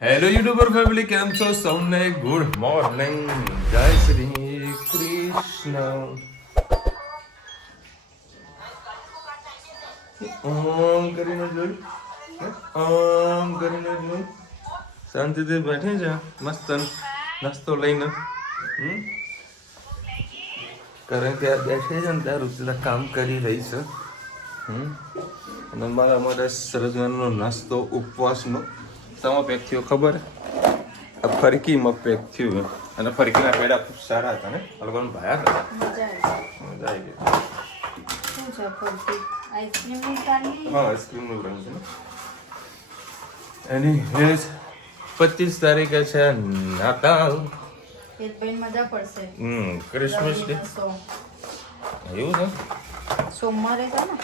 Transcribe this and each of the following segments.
Hello YouTuber family, કેમ છો? સૌને ગુડ મોર્નિંગ, જય શ્રી કૃષ્ણ. ઓમ કરીને જોઈ, ઓમ કરીને જોઈ. શાંતિથી બેઠી છે, મસ્ત નાસ્તો લઈને. કારણ કે આ બેઠી છે ને ત્યાં રુચિલા કામ કરી રહી છે. અને મારા માટે સરજવાનો નાસ્તો ઉપવાસનો સમો પેક થયો ખબર? આ ફરકીમાં પેક થયું. અને ફરકીના પેડા ખૂબ સારા હતા ને, આ લોકોને ભાયા હતા. મજા આવી ગઈ. હા, આઈસ્ક્રીમનું રંગ છે ને. એની વેજ 25 તારીખે છે નાતાલ. ક્રિસમસ ડે એવું છે. સોમવારે છે ને.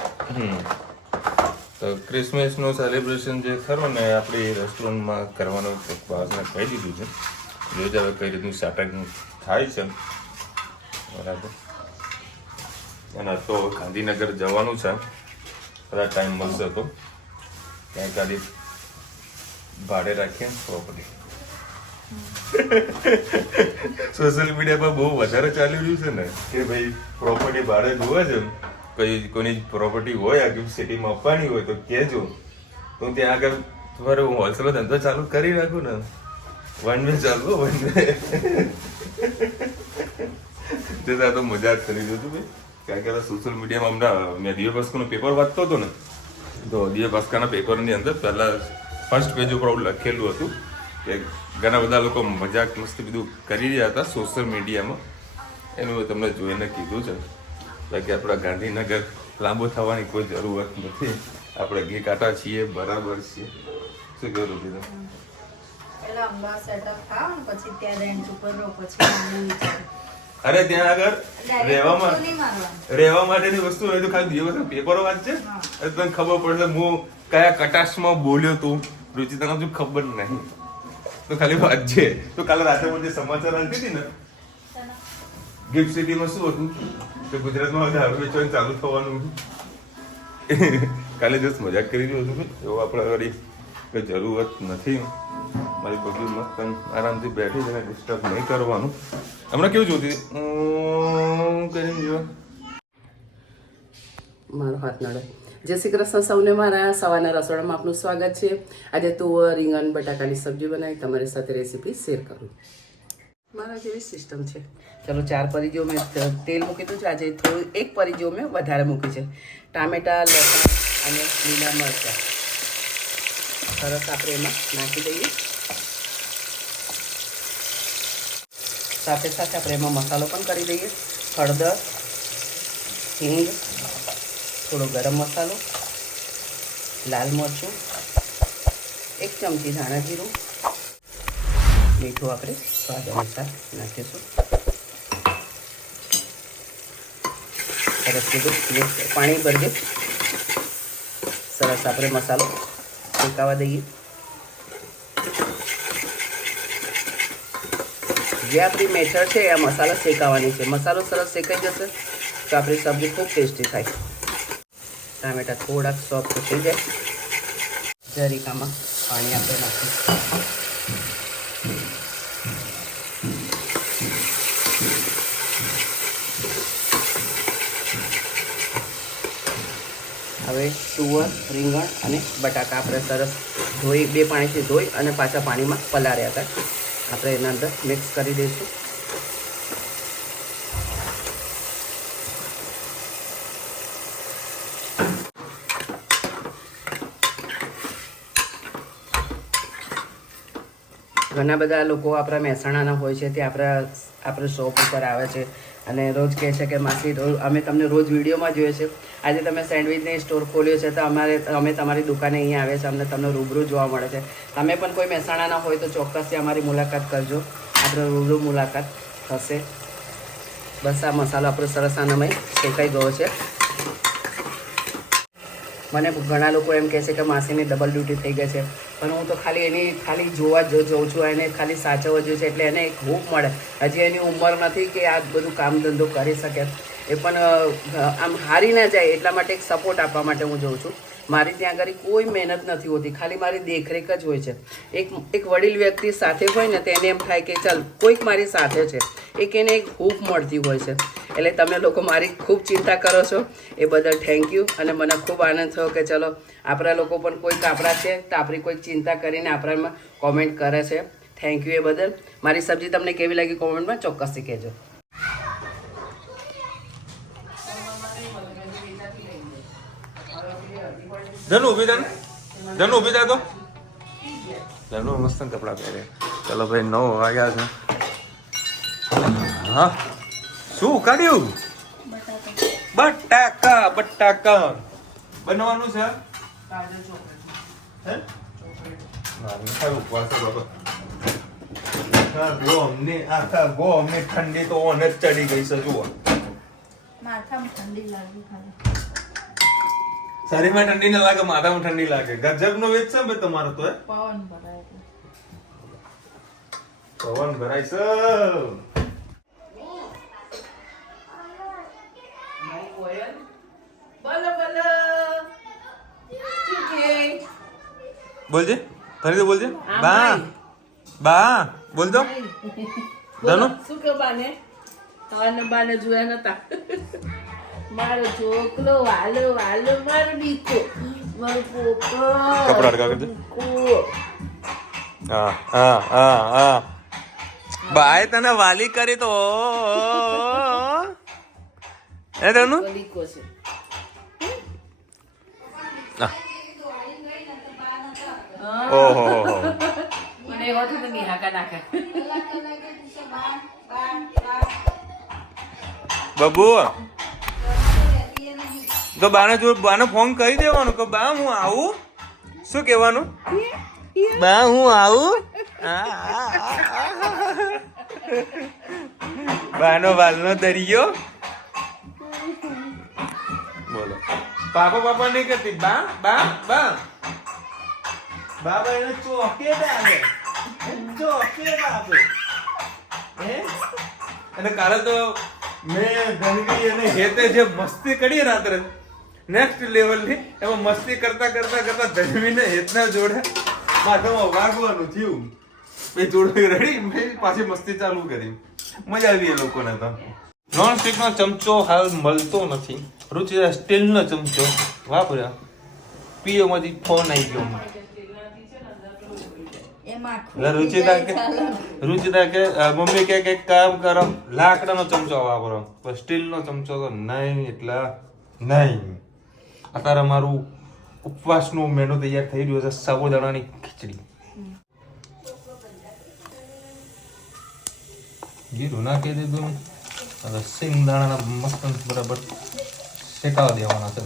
તો ક્રિસમસનું સેલિબ્રેશન જે ખરું ને આપણી રેસ્ટોરન્ટમાં કરવાનું બાસને કહી દીધું છે. જોઈ હવે કઈ રીતનું સ્ટાર્ટિંગ થાય છે. બરાબર. અને તો ગાંધીનગર જવાનું છે, કદાચ ટાઈમ મળશે તો ક્યાંક ગાડી ભાડે રાખીએ પ્રોપર્ટી. સોશિયલ મીડિયા પર બહુ વધારે ચાલી રહ્યું છે ને કે ભાઈ પ્રોપર્ટી ભાડે જોવે છે. કોઈની પ્રોપર્ટી હોય આ સિટીમાં આપવાની હોય તો કહેજો, તો ત્યાં આગળ તમારે હું હોલસેલ ધંધો ચાલુ કરી નાખું ને. વન વે ચાલુ, વન વે. તો મજાક કરી દઉં છું ભાઈ. કારણ કે સોશિયલ મીડિયામાં હમણાં મેં દિવ્ય ભાસ્કરનું પેપર વાંચતો હતો ને, તો દિવ્ય ભાસ્કરના પેપરની અંદર પહેલાં ફર્સ્ટ પેજ ઉપર લખેલું હતું કે ઘણા બધા લોકો મજાક મસ્તી બધું કરી રહ્યા હતા સોશિયલ મીડિયામાં. એનું મેં તમને જોઈને કીધું છે. બાકી આપણા ગાંધીનગર લાંબો થવાની કોઈ જરૂરત નથી. આપણે ઘી કાંટા છીએ, બરાબર છીએ. શું કરું કીધું? અરે ત્યાં આગળ રહેવા માટેની વસ્તુ હોય તો ખાલી દિવસ પેપરો વાંચશે, તને ખબર પડશે હું કયા કટાક્ષમાં બોલ્યો તું. રુચિ તને હજુ ખબર નહીં તો ખાલી વાંચજે. તો કાલે રાતે મને સમાચાર આવતી હતી ને, ગિફ્ટ સિટીમાં શું હતું કે ગુજરાતમાં દારૂ વેચવાનું ચાલુ થવાનું. કાલે જસ્ટ મજાક કરી રહ્યું હતું. એવું આપણે વળી કોઈ જરૂરત નથી. મારી બધી મસ્ત આરામથી બેઠી છે, ડિસ્ટર્બ નહીં કરવાનું. હમણાં કેવું જોતી કરીને જોવા મારો હાથ નડે. જય શ્રી કૃષ્ણ સૌને. મારા સવારના રસોડામાં આપનું સ્વાગત છે. આજે તુવર, રીંગણ, બટાકાની સબ્જી બનાવી તમારી સાથે રેસીપી શેર કરું. મારા જેવી સિસ્ટમ છે. ચલો 4 પરી જેવું મેં તેલ મૂકી દીધું છે. આજે થોડું 1 પરી જેવું મેં વધારે મૂકી છે. ટામેટા, લસણ અને લીલા મરચાં સરસ આપણે એમાં નાખી દઈએ. સાથે સાથે આપણે એમાં મસાલો પણ કરી દઈએ. હળદર, હિંગ, થોડો ગરમ મસાલો, લાલ મરચું, 1 ચમચી ધાણા જીરું, મીઠું આપણે સ્વાદ અનુસાર નાખીશું. સરસ કીધું પાણી ભરજે. સરસ આપણે મસાલો શેકાવા દઈએ. જે આપણી મેથડ છે આ મસાલો શેકાવાની છે. મસાલો સરસ શેકાઈ જશે તો આપણી સબ્જી ખૂબ ટેસ્ટી થાય. ટામેટા થોડાક સોફ્ટ થઈ જાય. જરીકામાં પાણી આપણે નાખીશું. હવે તુવર, રીંગણ અને બટાકા આપણે સરસ ધોઈ 2 પાણીથી ધોઈ અને પાછા પાણીમાં પલાળ્યા હતા. આપણે એના અંદર મિક્સ કરી દઈશું. ઘણા બધા લોકો આપણા મહેસાણાના હોય છે, તે આપણે શોપ ઉપર આવે છે અને રોજ કહે છે કે માસી અમે તમને રોજ વિડીયોમાં જોઈએ છે, આજે તમે સેન્ડવિચની સ્ટોર ખોલ્યો છે તો અમે તમારી દુકાને અહીંયા આવે છે, અમને તમને રૂબરૂ જોવા મળે છે. તમે પણ કોઈ મહેસાણાના હોય તો ચોક્કસથી અમારી મુલાકાત કરજો. આપણે રૂબરૂ મુલાકાત થશે. બસ આ મસાલો આપણો સરસ આનામાં શેકાઈ ગયો છે. મને ઘણા લોકો એમ કહે છે કે માસીની ડબલ ડ્યુટી થઈ ગઈ છે, પણ હું તો ખાલી જોવા જ જઉં છું. એને ખાલી સાચવવા જોઈએ છે એટલે એને એક હૂપ મળે. હજી એની ઉંમર નથી કે આ બધું કામ ધંધો કરી શકે. એ પણ આમ હારી ના જાય એટલા માટે એક સપોર્ટ આપવા માટે હું જોઉં છું. મારી ત્યાં આગળ કોઈ મહેનત નથી હોતી, ખાલી મારી દેખરેખ જ હોય છે. એક વડીલ વ્યક્તિ સાથે હોય ને તેને એમ થાય કે ચાલ કોઈક મારી સાથે છે, એને એક હૂફ મળતી હોય છે. એટલે તમે લોકો મારી ખૂબ ચિંતા કરો છો, એ બદલ થેન્ક યુ. અને મને ખૂબ આનંદ થયો કે ચલો આપણા લોકો પણ કોઈક આપણા છે તો આપણી કોઈક ચિંતા કરીને આપણામાં કોમેન્ટ કરે છે. થેન્ક યુ એ બદલ. મારી સબ્જી તમને કેવી લાગી કોમેન્ટમાં ચોક્કસથી કહેજો. ધનુ ઊભી થા, ધનુ ઊભી થા તો. ધનુ મસ્ત કપડાં પહેરે. ચલો ભાઈ 9 વાગ્યા છે. હા શું કર્યું? બટાકા બનવાનું છે. અમને ઠંડી તો ઓન જ ચડી ગઈ છે. જુઓ માથામાં ઠંડી લાગી ખાલી. શરીરમાં ઠંડી ના લાગે, માથામાં ઠંડી લાગે. ગજબ નો વેચ છે તમારો તો. પવન ભરાય છે. પવન ભરાય છે. બોલજે, ફરીથી બોલજે. બા બોલ દો. ધનુ શું કે બાને તને બાને જોયા નતા. મારો છોકરો વાલો વાલો મારો દીકો મારો પોપો કપડા અડકા કરજે. હા બાય તને વાલી કરી તો એ ધનુ દીકો છે. ઓહો મને એવો તો નિહાકા નાખે. બબુ તો બાને ફોન કરી દેવાનું કે બા હું આવું. શું કહેવાનું? બા હું આવું. બાનો વાલનો દરિયો. બોલો પાપા નહીં કરતી. બા બાબા એને ચોકેટ આપે. અને કાલે તો મેં ધનવી અને હેતે જે મસ્તી કરી રાત્રે નેક્સ્ટ લેવલની, એમાં મસ્તી કરતા ધનવીને હેતના જોડે માથામાં વાગવાનું થયું. બે જોડે રડી મેં પાછી મસ્તી ચાલુ કરી. મજા આવી એ લોકોને તો. નોન સ્ટિકનો ચમચો હાલ મળતો નથી. રુચિતા સ્ટીલનો ચમચો વાપર્યા. પીઓમાંથી ફોન આવી ગયો. રુચિતા કે મમ્મી કે કામ કરો, લાકડાનો ચમચો વાપરો, સ્ટીલનો ચમચો તો નહીં. એટલે નહીં. અત્યારે મારું ઉપવાસનું મેનુ તૈયાર થઈ રહ્યું છે. સાબુદાણાની ખીચડી. જીરું નાખી દીધું. હવે સિંગદાણા મસ્ત બરાબર શેકાવા દેવાના છે.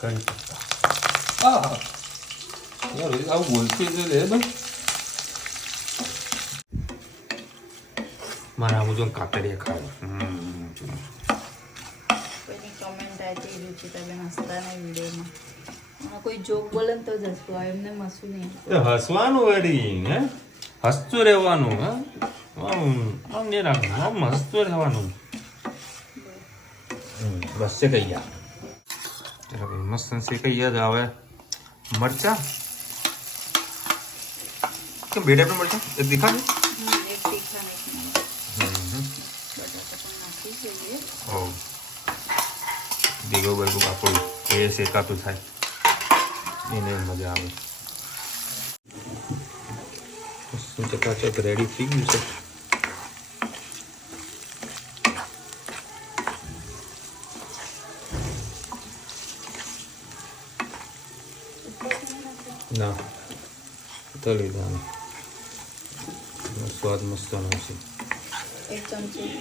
કરી પત્તા આવું બોલતી મારા હું જો કાકડીયા ખાવું. કોઈની કમેન્ટ આવી હતી રુચિતાબેન હસતાના વિડીયોમાં. કોઈ જોક બોલે ને તો જ હસવું આવે, એમને હસવું નહીં. હસવાનું વળી હે, હસતું રહેવાનું. હસતું રહેવાનું. બસ છે કઈ ગયા મસ્ત શેકાઈ ગયા. હવે મરચા કેમ બે ટાઈપના મરચા? એક તીખા છે, એક તીખા નહીં. બટાકા પણ નાખી જોઈએ. ઓ દીગો બરગો પાપડ એ શેકાતું થાય એને મજા આવે. ચકાચક રેડી થઈ ગયું છે. ના તળી દાનું સ્વાદ મસ્તનો છે. એક ચમચી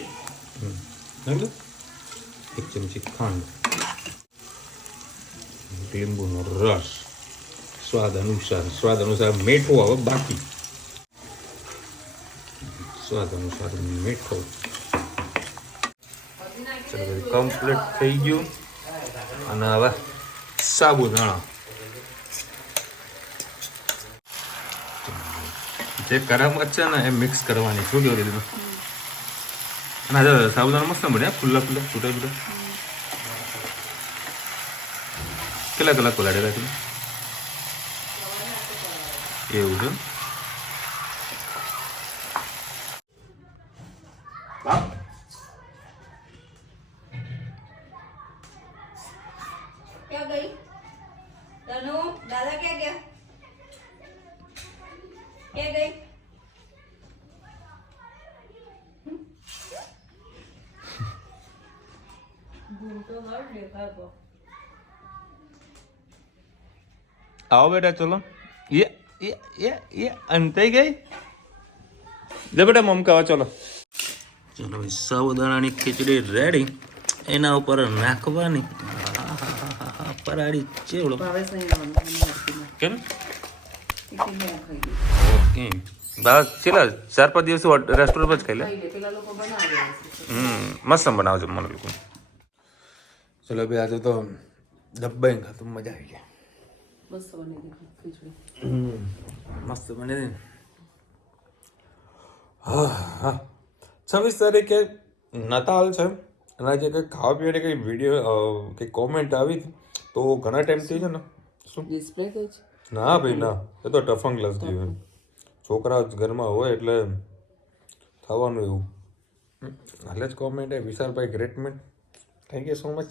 એક ચમચી ખાંડ, લીંબુનો રસ, સ્વાદ અનુસાર મીઠું આવે બાકી. સ્વાદ અનુસાર મીઠું. ચલો કમ્પ્લીટ થઈ ગયું. અને હવે સાબુદાણા જે કરામત છે ને એ મિક્સ કરવાની. શું કેવું દીધું? અને સાબુદાણા મસ્ત મળે, ખુલ્લા છૂટા. કેટલા કલાક પલાળેલા તમે? એવું છે. ક્યાં ગઈ તનુ? દાદા ક્યાં ગયા? ક્યાં ગઈ? ભૂલતો હર દેખાતો. આવો બેટા, ચલો. અંતાઈ ગઈ. લે બેટા મમકા, ચલો. ચલો ભાઈ, સાબુદાણાની ખીચડી રેડી. એના ઉપર નાખવાની પરાળી ચેવડો. કેમ? ઓકે. બસ છેલ્લા 4-5 દિવસ રેસ્ટોરન્ટ જ ખાઈ લે. મસ્ત બનાવજો મને લોકો. ચલો ભાઈ, આજે તો ડબ્બાઈ ખાતું મજા આવી ગઈ. મસ્ત બની હતી. હા, 26 તારીખે નાતાલ છે અને આજે કંઈક ખાવા પીવાની કંઈ વિડીયો કંઈક કોમેન્ટ આવી હતી તો ઘણા ટાઈમથી છે ને શું ડિસ્પ્લે થઈ છે? ના ભાઈ ના, એ તો ટફંગ ગ્લાસ જેવું. છોકરા ઘરમાં હોય એટલે થવાનું એવું. હાલે જ કોમેન્ટ એ વિશાલભાઈ ગ્રેટમેન્ટ, થેન્ક યુ સો મચ.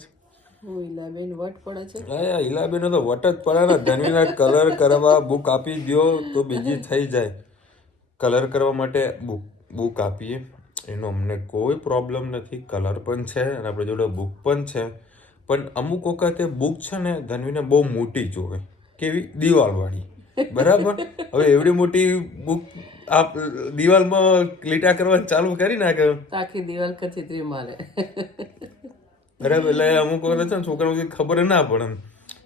ઈલાબેન વટ પડે છે. હા, ઈલાબેન તો વટ જ પડે ને. ધનવીના કલર કરવા બુક આપી દો તો બીજી થઈ જાય. કલર કરવા માટે બુક આપીએ એનો અમને કોઈ પ્રોબ્લેમ નથી. કલર પણ છે અને આપણી જોડે બુક પણ છે. પણ અમુક વખતે બુક છે ને ધનવીને બહુ મોટી જોવે, કેવી દિવાલવાળી. બરાબર. હવે એવડી મોટી બુક આપ દિવાલમાં લીટા કરવાનું ચાલુ કરી નાખે, આખી દિવાલ કચીતરી મારે. બરાબર. એટલે અમુક વખત છે ને છોકરાઓને ખબર ના પડે.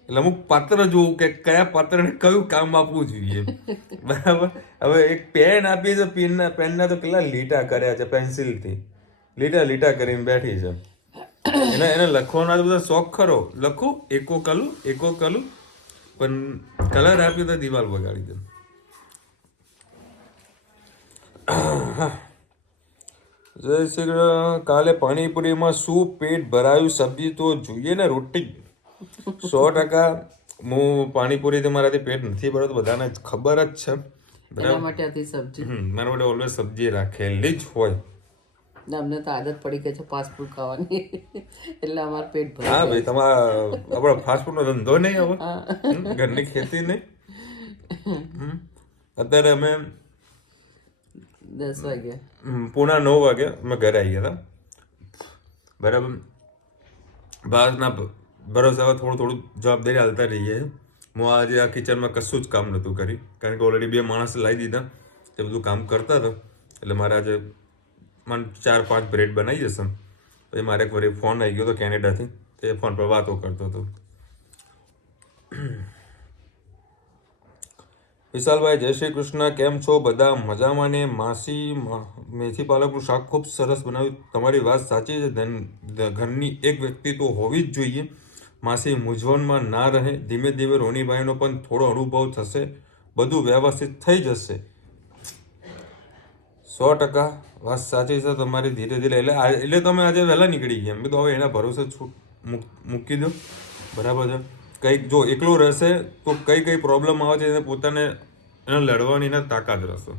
એટલે અમુક પાત્ર જોવું કે કયા પાત્રને કયું કામ આપવું જોઈએ. બરાબર. હવે એક પેન આપી છે, પેનના તો કેટલા લીટા કર્યા છે પેન્સિલથી. લીટા કરીને બેઠી છે. એને લખવાનો તો બધા શોખ ખરો. લખું એકો કલું પણ કલર આપ્યો તો દિવાલ બગાડી દે. જય શ્રી કાલે પાણીપુરીમાં શું પેટ ભરાયું? સબ્જી તો જોઈએ ને, રોટી. 100% હું પાણીપુરીથી મારાથી પેટ નથી ભરાતું, બધાને ખબર જ છે. એના માટે હતી સબ્જી. મારા માટે ઓલવેઝ સબ્જી રાખેલી જ હોય. અમને તો આદત પડી ગઈ છે ફાસ્ટ ફૂડ ખાવાની, એટલે અમારું પેટ ભરાય. હા ભાઈ, તમારા આપણો ફાસ્ટ ફૂડનો ધંધો નહીં હવે, ઘરની ખેતી નહીં. અત્યારે અમે 10 વાગે પૂણા 9 વાગે અમે ઘરે આવી ગયા હતા. બરાબર. બહારના ભરોસે હવે થોડું જવાબદારી હાલતા રહીએ. હું આજે આ કિચનમાં કશું જ કામ નહોતું કરી, કારણ કે ઓલરેડી 2 માણસ લાવી દીધા, તે બધું કામ કરતા હતા. એટલે મારે આજે મને 4-5 બ્રેડ બનાવી જશે. પછી મારે એક વાર ફોન આવી ગયો હતો કેનેડાથી, તે ફોન પર વાતો કરતો હતો. વિશાલભાઈ, જય શ્રી કૃષ્ણ, કેમ છો બધા? મજામાં ને? માસી મેથી પાલકનું શાક ખૂબ સરસ બનાવ્યું. તમારી વાત સાચી છે, ઘરની એક વ્યક્તિ તો હોવી જ જોઈએ. માસી મૂંઝવણમાં ના રહે. ધીમે ધીમે રોનીભાઈનો પણ થોડો અનુભવ થશે, બધું વ્યવસ્થિત થઈ જશે. 100% વાત સાચી છે તમારી. ધીરે ધીરે એટલે તમે આજે વહેલા નીકળી ગયા. મેં તો હવે એના ભરોસે મૂકી દો. બરાબર છે. કંઈક જો એકલો રહેશે તો કઈ પ્રોબ્લેમ આવે છે એને પોતાને એને લડવાની એને તાકાત રહેશે.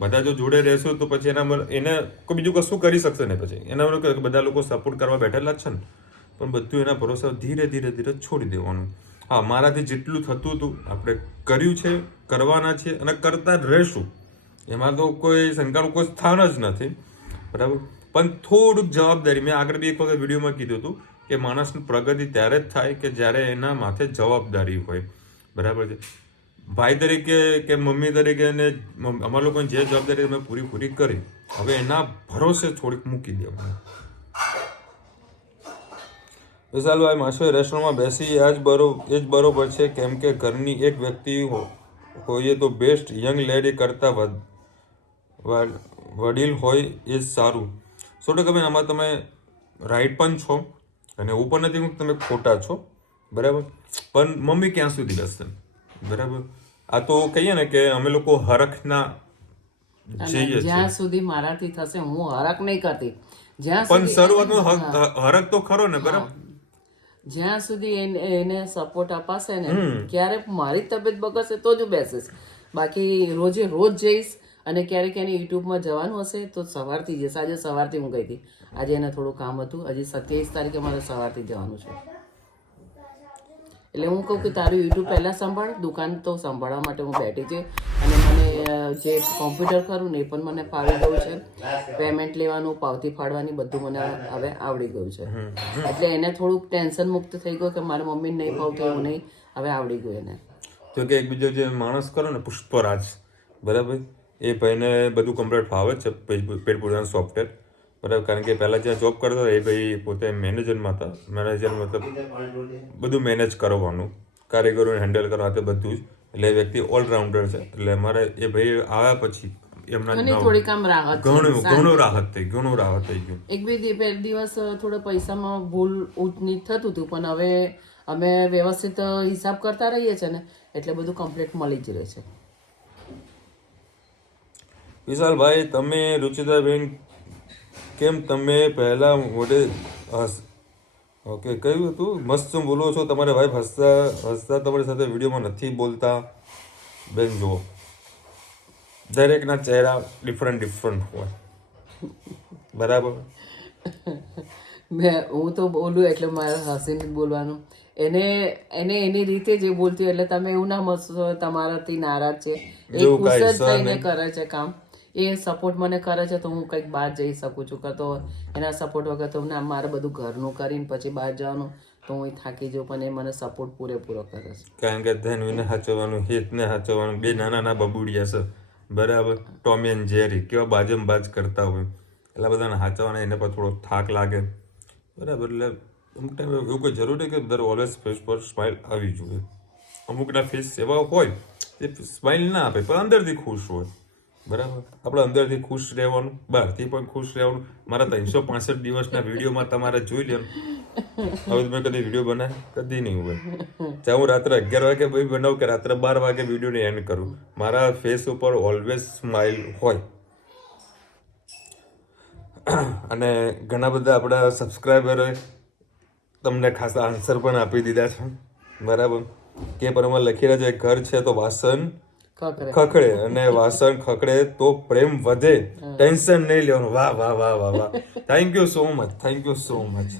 બધા જો જોડે રહેશો તો પછી એને કોઈ બીજું કશું કરી શકશે ને. પછી એના બધા લોકો સપોર્ટ કરવા બેઠેલા જ છે ને, પણ બધું એના ભરોસે ધીરે ધીરે છોડી દેવાનું. હા, મારાથી જેટલું થતું હતું આપણે કર્યું છે, કરવાના છે અને કરતા જ રહેશું. એમાં તો કોઈ શંકાનું કોઈ સ્થાન જ નથી. બરાબર. પણ થોડુંક જવાબદારી, મેં આગળ બી એક વખત વિડીયોમાં કીધું હતું કે માણસની પ્રગતિ ત્યારે જ થાય કે જ્યારે એના માથે જવાબદારી હોય. બરાબર છે. ભાઈ તરીકે કે મમ્મી તરીકે ને અમારા લોકોની જે જવાબદારી અમે પૂરી કરી, હવે એના ભરોસે થોડીક મૂકી દેવાનું. વિશાલભાઈ, માસોએ રેસ્ટોરન્ટમાં બેસી એ જ બરોબર છે, કેમ કે ઘરની એક વ્યક્તિ હોઈએ તો બેસ્ટ. યંગ લેડી કરતાં વડીલ હોય એ જ સારું. 100% આમાં તમે રાઈટ પણ છો અને એવું પણ નથી તમે ખોટા છો. બરાબર. પણ મમ્મી ક્યાં સુધી બેસશે? બરાબર. આ તો કહીએ ને કે અમે લોકો હરખના જઈએ જ્યાં સુધી મારાથી થશે હું હરખ નહીં કરતી. જ્યાં પણ શરૂઆતનો હરખ તો ખરો ને. બરાબર. જ્યાં સુધી એને સપોર્ટ અપાશે ને ક્યારે મારી તબિયત બગડશે તો જ બેસીશ, બાકી રોજ જઈશ. અને ક્યારેક એને યુટ્યુબમાં જવાનું હશે તો સવારથી જઈશ. આજે સવારથી હું ગઈ હતી, આજે એને થોડું કામ હતું. હજી 27 તારીખે મારે સવારથી જવાનું છે. એટલે હું કહું કે તારું યુટ્યુબ પહેલાં સંભાળ, દુકાન તો સંભાળવા માટે હું બેઠી છે. અને મને જે કોમ્પ્યુટર કરું ને એ પણ મને ફાવી ગયું છે. પેમેન્ટ લેવાનું, પાવતી ફાડવાની બધું મને હવે આવડી ગયું છે. એટલે એને થોડુંક ટેન્શન મુક્ત થઈ ગયું કે મારા મમ્મીને નહીં ફાવતું એવું નહીં, હવે આવડી ગયું એને. તો કે એક બીજો જે માણસ કરો ને પુષ્પરાજ, બરાબર, એ ભાઈને બધું કમ્પ્લીટ ફાવે છે પેટ પૂજાનું સોફ્ટવેર, બરાબર. કારણ કે પહેલાં જ્યાં જોબ કરતા હતા એ ભાઈ પોતે મેનેજરમાં હતા. મેનેજર મતલબ બધું મેનેજ કરવાનું, કારીગરોને હેન્ડલ કરવા તે બધું જ. એટલે એ વ્યક્તિ ઓલરાઉન્ડર છે. એટલે અમારે એ ભાઈ આવ્યા પછી એમના થોડીક આમ રાહત, ઘણું રાહત થઈ ગયું. એક બે દિવસ થોડા પૈસામાં ભૂલ ઊંચ નીચ થતું હતું, પણ હવે અમે વ્યવસ્થિત હિસાબ કરતા રહીએ છીએ ને એટલે બધું કમ્પ્લીટ મળી જ રહે છે. વિશાલભાઈ, તમે રુચિતાબેન કેમ તમે પહેલા મોઢે ઓકે કહ્યું હતું મસ્ત બોલો છો, તમારા વાઈફ હસતા તમારી સાથે વિડીયોમાં નથી બોલતા. બેન જુઓ, દરેકના ચહેરા ડિફરન્ટ હોય, બરાબર. હું તો બોલું એટલે મારે હસીને બોલવાનું. એને એની રીતે જે બોલતી એટલે તમે એવું ના મસ્તો તમારાથી નારાજ છે. એ ખુશ જ થઈને કરે છે કામ. એ સપોર્ટ મને કરે છે તો હું કંઈક બહાર જઈ શકું છું. તો એના સપોર્ટ વગર તો ના, મારે બધું ઘરનું કરીને પછી બહાર જવાનું તો હું થાકી જાઉં, પણ એ મને સપોર્ટ પૂરેપૂરો કરે છે. કારણ કે ધનવીને સાચવવાનું, હિતને સાચવવાનું, બે નાના બબુડિયા છે, બરાબર. ટોમ એન્ડ જેરી કેવા બાજ કરતા હોય, એટલા બધાને સાચવવાના, એને પર થોડો થાક લાગે, બરાબર. એટલે અમુક ટાઈમ એવું કોઈ જરૂરી કે દર ઓલવેઝ ફેસ પર સ્માઇલ આવી જોઈએ. અમુકના ફેસ એવા હોય એ સ્માઇલ ના આપે પણ અંદરથી ખુશ હોય, બરાબર. આપણે અંદરથી ખુશ રહેવાનું, બહારથી પણ ખુશ રહેવાનું. મારા 365 દિવસના વિડીયોમાં તમારે જોઈ લેવાનું. હવે મેં કદી વિડીયો બનાવ્યો કદી નહીં હોય. ચાહે હું રાત્રે 11 વાગે ભાઈ બનાવું કે રાત્રે 12 વાગે વિડીયોને એન્ડ કરું, મારા ફેસ ઉપર ઓલવેઝ સ્માઇલ હોય. અને ઘણા બધા આપણા સબસ્ક્રાઈબરોએ તમને ખાસ આન્સર પણ આપી દીધા છે, બરાબર. કે પર લખી રહ્યા છે ઘર છે તો વાસણ ખખડે, અને વાસણ ખખડે તો પ્રેમ વધે, ટેન્શન નહીં લેવાનું. વાહ વાહ વાહ વાહ વાહ, થેન્ક યુ સો મચ.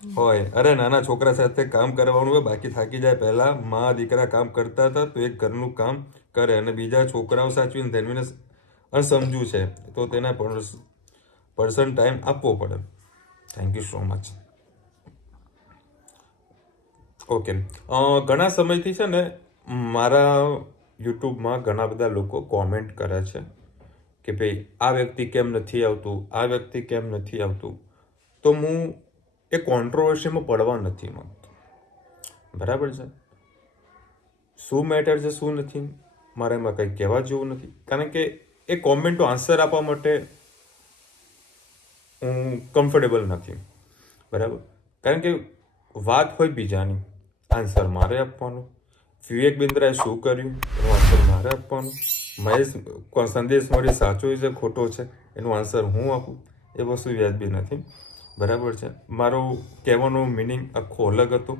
હોય, અરે નાના છોકરા સાથે કામ કરવાનું હોય, બાકી થાકી જાય. પહેલા મા દીકરા કામ કરતા હતા તો એક ઘરનું કામ કરે અને બીજા છોકરાઓ સાચવીને ધનવીને અણસમજુ છે તો તેના પર્સન ટાઈમ આપવો પડે. Thank you so much. Okay, ઘણા સમયથી છે ને મારા યુટ્યુબમાં ઘણા બધા લોકો કોમેન્ટ કરે છે કે ભાઈ આ વ્યક્તિ કેમ નથી આવતું. તો હું એ કોન્ટ્રોવર્સીમાં પડવા નથી માંગતો, બરાબર છે. શું મેટર છે શું નથી મારે એમાં કંઈ કહેવા જેવું નથી. કારણ કે એ કોમેન્ટનો આન્સર આપવા માટે હું કમ્ફર્ટેબલ નથી, બરાબર. કારણ કે વાત હોય બીજાની, આન્સર મારે આપવાનો. વિવેક બિંદ્રાએ શું કર્યું એનો આન્સર મારે આપવાનો. મહેશ સંદેશ મળી સાચો છે ખોટો છે એનો આન્સર હું આપું, એ વસ્તુ વ્યાજબી નથી, બરાબર છે. મારો કહેવાનો મિનિંગ આખો અલગ હતો,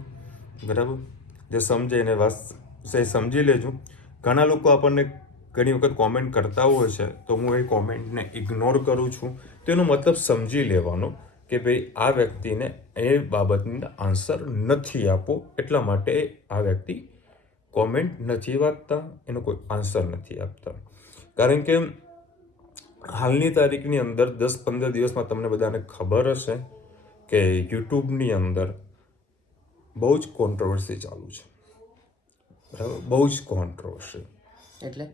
બરાબર. જે સમજે એને વાત સમજી લેજો. ઘણા લોકો આપણને ઘણી વખત કોમેન્ટ કરતા હોય છે તો હું એ કોમેન્ટને ઇગ્નોર કરું છું. તો એનો મતલબ સમજી લેવાનો કે ભાઈ આ વ્યક્તિને એ બાબતનો આન્સર નથી આપવો, એટલા માટે આ વ્યક્તિ કોમેન્ટ નથી વાંચતા, એનો કોઈ આન્સર નથી આપતા. કારણ કે હાલની તારીખની અંદર 10-15 દિવસમાં તમને બધાને ખબર હશે કે યુટ્યુબની અંદર બહુ જ કોન્ટ્રોવર્સી ચાલુ છે, બરાબર. બહુ જ કોન્ટ્રોવર્સી એટલે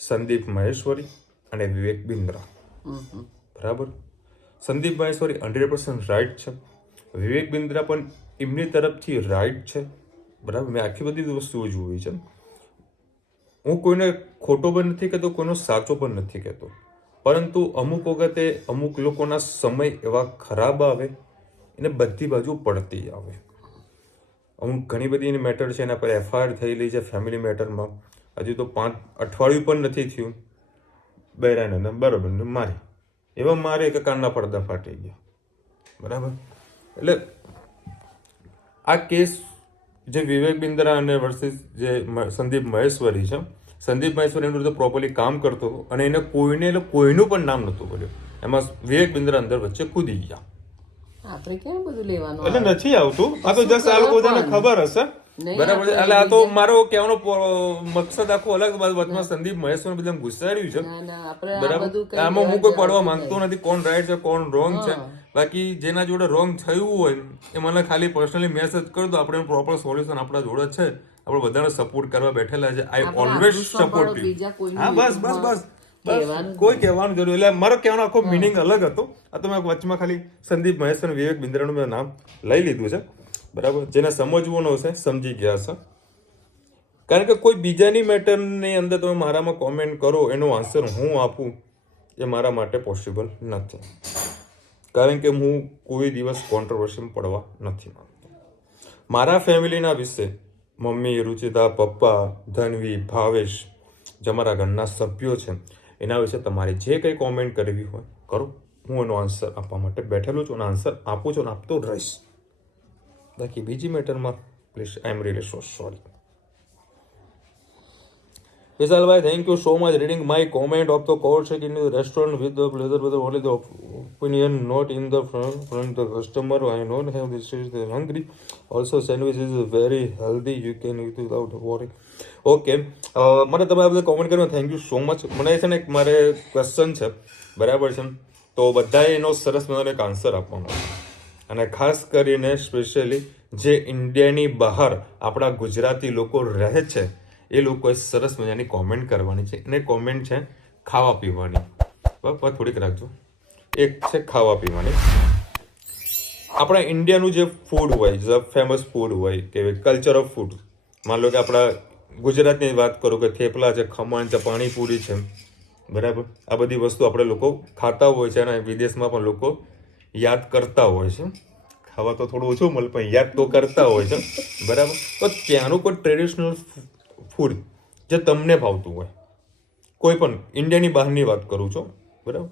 સંદીપ મહેશ્વરી અને વિવેક બિંદ્રા, બરાબર. સંદીપ મહેશ્વરી 100% રાઈટ છે, વિવેક બિંદ્રા પણ એમની તરફથી રાઈટ છે, બરાબર. મેં આખી બધી વસ્તુઓ જોઈ છે. હું કોઈને ખોટો પણ નથી કહેતો, કોઈનો સાચો પણ નથી કહેતો, પરંતુ અમુક વખતે અમુક લોકોના સમય એવા ખરાબ આવે એને બધી બાજુ પડતી આવે. અમુક ઘણી બધી એની મેટર છે, એના પર FIR થયેલી છે ફેમિલી મેટરમાં. હજુ તો 5 અઠવાડિયું પણ નથી થયું, બૈરાને બરાબર મારી એવા મારે એક કાનના પડદા ફાટી ગયા, બરાબર. એટલે આ કેસ જે વિવેક બિંદ્રા અને વર્સિસ જે સંદીપ મહેશ્વરી છે, સંદીપ મહેશ્વરી એનું રીતે પ્રોપરલી કામ કરતો હતો અને એને કોઈનું પણ નામ નહોતું બોલ્યું. એમાં વિવેક બિંદ્રા અંદર વચ્ચે કૂદી ગયા. આપણે ક્યાં બધું લેવાનું એટલે નથી આવતું. આ તો જસ્ટ આ લોકો બધાને ખબર હશે, બરાબર છે. એટલે આ તો મારો કહેવાનો મકસદ આખો અલગ વચમાં સંદીપ મહેશ્વરી બધા ગુસ્સાડ્યું છે, બરાબર. આમાં હું કોઈ પડવા માંગતો નથી કોણ રાઈટ છે કોણ રોંગ છે. બાકી જેના જોડે રોંગ થયું હોય એ મને ખાલી પર્સનલી મેસેજ કરી દો, આપણે પ્રોપર સોલ્યુશન આપણા જોડે છે, આપણે બધાને સપોર્ટ કરવા બેઠેલા છે. I always support you. હા બસ બસ બસ બસ, કોઈ કહેવાનું જરૂર. એટલે મારો કહેવાનો આખો મિનિંગ અલગ હતો. આ તો મેં વચમાં ખાલી સંદીપ મહેશ્વરી વિવેક બિંદ્રાનું મેં નામ લઈ લીધું છે, બરાબર. જેને સમજવું હશે સમજી ગયા હશે. કારણ કે કોઈ બીજાની મેટરની અંદર તમે મારામાં કોમેન્ટ કરો એનો આન્સર હું આપું એ મારા માટે પોસિબલ નથી. કારણ કે હું કોઈ દિવસ કોન્ટ્રોવર્સીમાં પડવા નથી માંગતો. મારા ફેમિલીના વિશે મમ્મી, રુચિતા, પપ્પા, ધનવી, ભાવેશ, જે અમારા ઘરના સભ્યો છે એના વિશે તમારે જે કંઈ કોમેન્ટ કરવી હોય કરો. હું એનો આન્સર આપવા માટે બેઠેલો છું અને આન્સર આપું છું અને આપતો રહીશ. બાકી બીજી મેટરમાં please I am really so sorry. વિશાલભાઈ, thank you so much reading my comment of the course in the restaurant with the pleasure with only the opinion not in the front the customer. I don't have this is the hungry. Also sandwich is very healthy, you can eat without worry. Okay, મને તમે આ બધા comment કર્યો thank you so much. મને છે ને એક મારે ક્વેશ્ચન છે, બરાબર છે, તો બધાએ એનો સરસ મજાનો એક આન્સર આપવાનો અને ખાસ કરીને સ્પેશિયલી જે ઇન્ડિયાની બહાર આપણા ગુજરાતી લોકો રહે છે એ લોકોએ સરસ મજાની કોમેન્ટ કરવાની છે. અને કોમેન્ટ છે ખાવા પીવાની. બરાબર, થોડીક રાખજો. એક છે ખાવા પીવાની. આપણા ઇન્ડિયાનું જે ફૂડ હોય, જે ફેમસ ફૂડ હોય કે કલ્ચર ઓફ ફૂડ, માન લો કે આપણા ગુજરાતની વાત કરું કે થેપલા છે, ખમણ છે, પાણીપુરી છે, બરાબર. આ બધી વસ્તુ આપણે લોકો ખાતા હોય છે અને વિદેશમાં પણ લોકો યાદ કરતા હોય છે. ખાવા તો થોડું ઓછું મળે પણ યાદ તો કરતા હોય છે, બરાબર. તો ત્યાંનું કોઈ ટ્રેડિશનલ ફૂડ જે તમને ભાવતું હોય, કોઈ પણ ઇન્ડિયાની બહારની વાત કરું છું, બરાબર,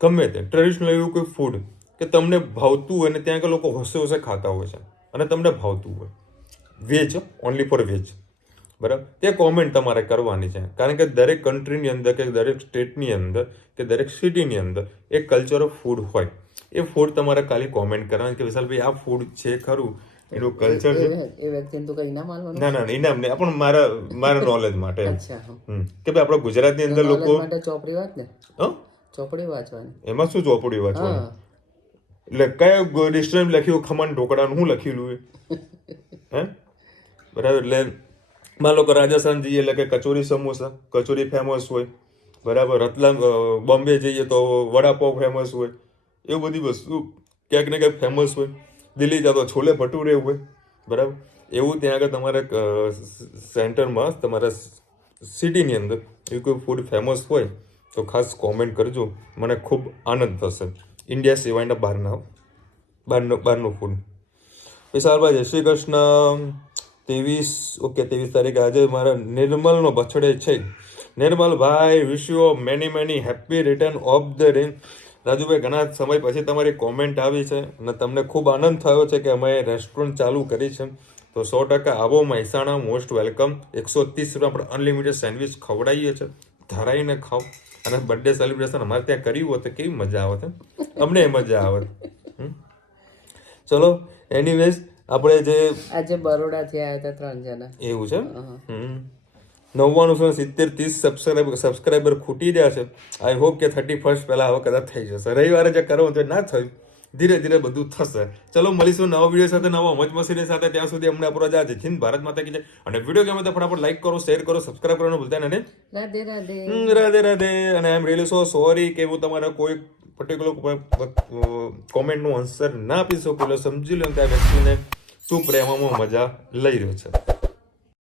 ગમે તે ટ્રેડિશનલ એવું કોઈ ફૂડ કે તમને ભાવતું હોય ને ત્યાં કે લોકો હોશે હોશે ખાતા હોય છે અને તમને ભાવતું હોય, વેજ, ઓનલી ફોર વેજ, બરાબર, તે કોમેન્ટ તમારે કરવાની છે. કારણ કે દરેક કન્ટ્રીની અંદર કે દરેક સ્ટેટની અંદર કે દરેક સિટીની અંદર એક કલ્ચર ઓફ ફૂડ હોય. એ ફૂડ તમારે ખાલી કોમેન્ટ કરવાની કે વિશાલભાઈ આ ફૂડ છે ખરું, એનું કલ્ચર છે. એ વ્યક્તિને તો કઈ ઇનામ આલવાનું? ના ના, ઇનામ નહીં, પણ મારા નોલેજ માટે કે ભાઈ આપણા ગુજરાતની અંદર લોકો ચોપડી વાંચ ને, ચોપડી વાંચવાની. એમાં શું ચોપડી વાંચવાની? એટલે કયો ડિસ્ટ્રિક્ટ લખ્યું ખમણ ઢોકળાનું શું લખેલું હે, બરાબર. એટલે માન લો કે રાજસ્થાન જઈએ એટલે કે કચોરી સમોસા, કચોરી ફેમસ હોય, બરાબર. રતલામ બોમ્બે જઈએ તો વડાપાવ ફેમસ હોય. એવું બધી વસ્તુ ક્યાંક ને ક્યાંક ફેમસ હોય. દિલ્હી જાઓ તો છોલે ભટુરે હોય, બરાબર. એવું ત્યાં આગળ તમારે સેન્ટરમાં તમારા સિટીની અંદર એવું કોઈ ફૂડ ફેમસ હોય તો ખાસ કોમેન્ટ કરજો, મને ખૂબ આનંદ થશે. ઇન્ડિયા સિવાયના બહારનું ફૂડ. વિશાલભાઈ, જય શ્રી કૃષ્ણ. 23 તારીખે આજે મારા નિર્મલનો બર્થડે છે. નિર્મલભાઈ, wish you many happy return of the day. રાજુભાઈ, ઘણા સમય પછી તમારી કોમેન્ટ આવી છે અને તમને ખૂબ આનંદ થયો છે કે અમે રેસ્ટોરન્ટ ચાલુ કરી છે, તો 100% આવો મહેસાણા, મોસ્ટ વેલકમ. 130 રૂપિયા આપણે અનલિમિટેડ સેન્ડવિચ ખવડાવીએ છીએ, ધરાઈને ખાઓ. અને બર્થડે સેલિબ્રેશન અમારે ત્યાં કર્યું હોત તો કેવી મજા આવત, અમને મજા આવત. ચલો, એનીવેઝ આપણે જે આજે બરોડાથી આવ્યા હતા 3 જણા. એવું છે. 99 સબસ્ક્રાઈબર ખૂટી રહ્યા છે. આઈ હોપ કે 31 પહેલા હવે કદાચ થઈ જશે. રવિવારે જે કરવું તો ના થયું, ધીરે ધીરે બધું થશે. ચલો, મળીશું નવા વિડીયો સાથે, નવા મોજ મસ્તી સાથે. ત્યાં સુધી અમને આપણો જય હિન્દ, ભારત માતા કી જય. અને વિડીયો ગમે તો ફટાફટ લાઈક કરો, શેર કરો, સબસ્ક્રાઈબ કરવાનું ભૂલતા નહીં. રાધે રાધે. રાધે રાધે. અને આઈ એમ રિયલી સો સોરી કે હું તમારા કોઈ પર્ટિક્યુલર કોમેન્ટનું આન્સર ના આપી શકું. એટલે સમજી લો કે આ વ્યક્તિને શું પ્રેમમાં મજા લઈ રહ્યો છે.